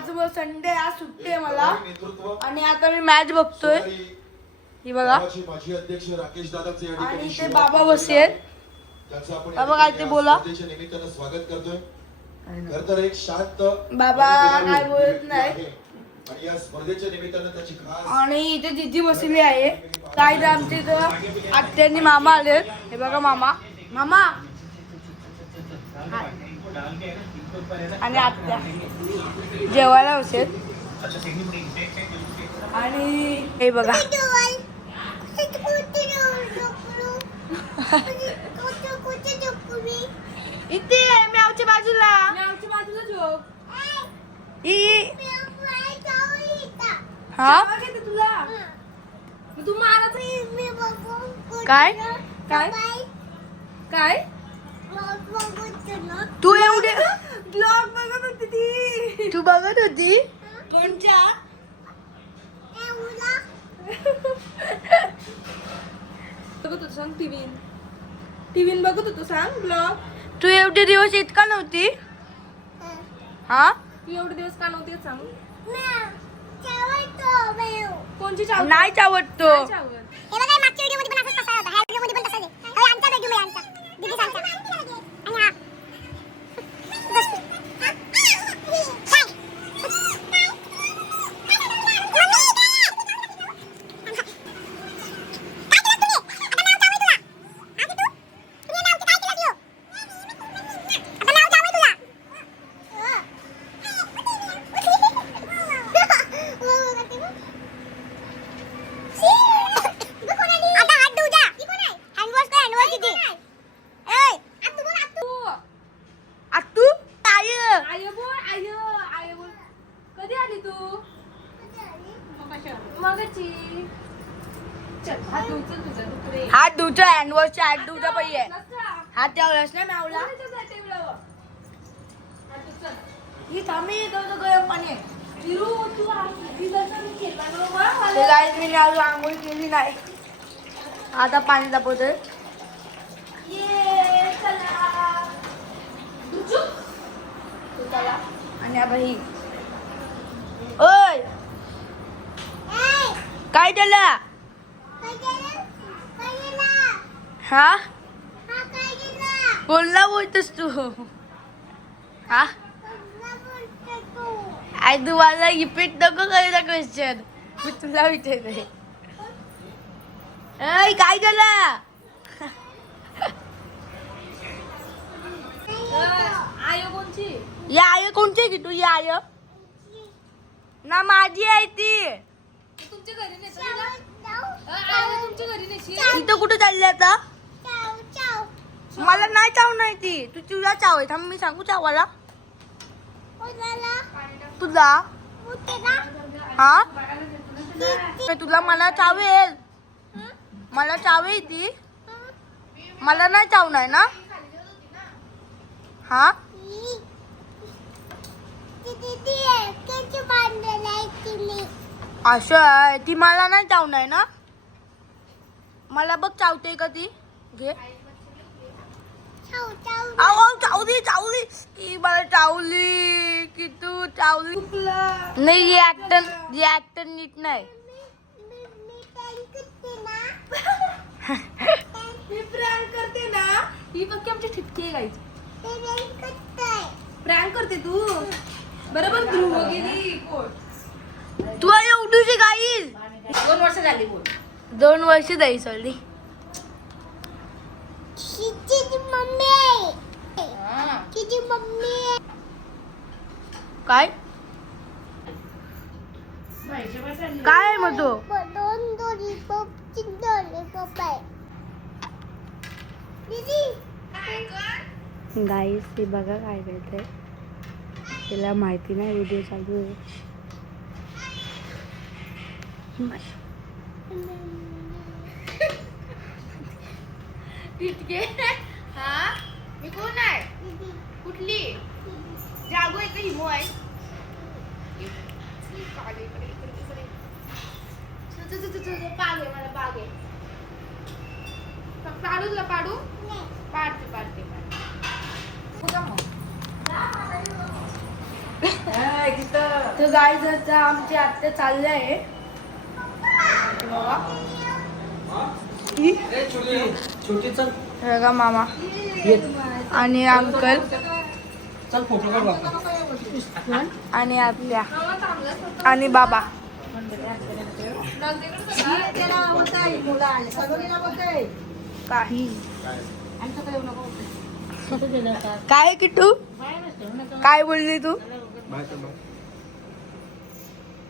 आज संडे, आज सुट्टी आहे मला आणि आता मी मॅच बघतोय. ही बघा आणि ते बाबा बसले. बाबा काय ते बोला. एक शांत बाबा काय बोलत नाही. या स्पर्धेच्या निमित्तानं त्याची खास आणि इथे दीदी बसली आहे. काय ते आमच्या इथं आत्यानी मामा आले. हे बघा मामा मामा आणि आत्या जेवायला बसेल. आणि हे बघा इथे म्यावच्या बाजूला झोप. हा तुला तू मारत काय काय काय तू एवढे ब्लॉग बघत होती ती. तू बघत होती कोणच्या बघत होतो सांग. टीव्ही बघत होतो सांग ब्लॉग. तू एवढे दिवस येत का नव्हती. हा तू एवढे दिवस का नव्हती सांग. कोणची चावत नाही चावत. हात धुचा हँडवॉशच्या हात धुचा पाहिजे. हात ठेवलास ना मावला. ही थांबी गरम पाणी. मी आंघोळ केली नाही. आता पाणी तापवतोय. आणि आता ही ओय काय झालं. हा कोणला बोलतोस तू. हा आय तुम्हाला रिपीट नको करायचा क्वेश्चन. मी तुला विचारते काय झालं. आय कोणची या आय कोणची की तू. या आय ना माझी आहे ती. तुमच्या घरी इथं कुठे चालली आता. मला नाही चाव नाही ती. तू तुला चाव आहे. थांब मी सांगू चावाला तुला. हा तुला मला चावेल. मला चावे ती. मला नाही चाव नाही ना. हा असं आहे. ती मला नाही चावणार आहे ना. मला बघ चावते का ती. घे चावली मला चावली की तू चावली नाही. ही ऍक्टर नीट नाही. मी प्रँक करते ना. ही बघ की आमची ठिपकी आहे गाईची. प्रँक करते तू बरोबर. ध्रुव गेली तू एवढीची गाई. 2 वर्ष झाली. बोल 2 वर्ष झाली. सॉरी काय काय मग तो गाईस ती बघा काय करते. तिला माहिती नाही व्हिडिओ चालू आहे. हा मी कोण आहे. कुठली जागो आहे का हिमो आहे. पाग आहे मला पाग आहे. पाडू तुला पाडू. पाडते पाडते तर गाईज आता आमची आत्या चालले आहे छोटी चल हे बघा मामा आणि अंकल चल फोटो काढ बाबा. आणि आत्या आणि बाबा. काही काय किट्टू काय बोलली तू?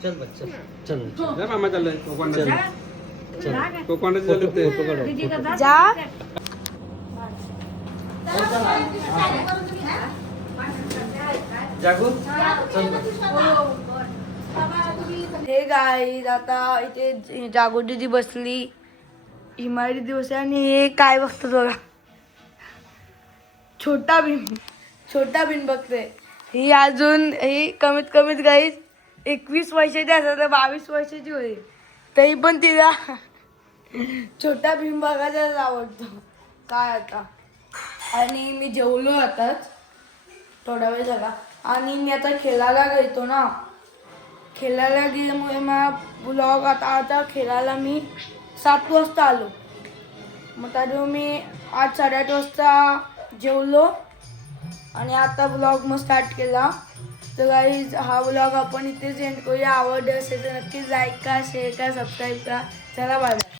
चल बस चल चल जा मामा चाललोय कोकणात चाललोय ते पकड जा. जागू हे गाईज आता इथे जागो दीदी बसली, हिमाली दीदी बसली आणि हे काय बघतो बघा छोटा भीम बघते. ही अजून ही कमीत गाईज 21 वर्षाची असेल तर 22 वर्षाची होईल, तरी पण तिला छोटा भीम बघायलाच आवडतो. काय आता आणि मी जेवलो आताच थोडा वेळ झाला आणि मी आता खेळायला गेलो ना. खेळायला गेल्यामुळे मला ब्लॉग आता खेळायला मी 7 वाजता आलो. मग त्यामुळे मी 8 साडेआठ वाजता जेवलो आणि आता ब्लॉग मग स्टार्ट केला. तर गाईज हा ब्लॉग आपण इथेच एंड करूया. आवडला असेल तर नक्कीच लाईक करा, शेअर करा, सबस्क्राईब करा. चला बाय.